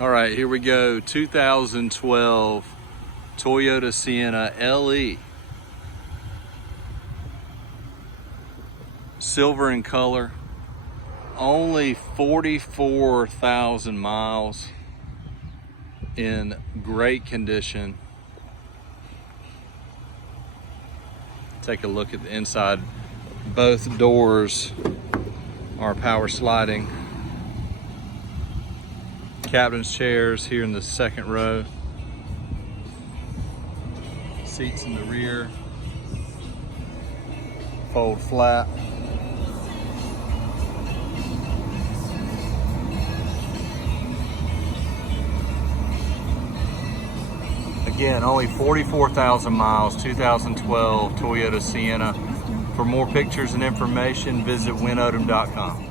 All right, here we go. 2012 Toyota Sienna LE. Silver in color. Only 44,000 miles. In great condition. Take a look at the inside. Both doors are power sliding. Captain's chairs here in the second row. Seats in the rear. Fold flat. Again, only 44,000 miles, 2012 Toyota Sienna. For more pictures and information, visit wynnodom.com.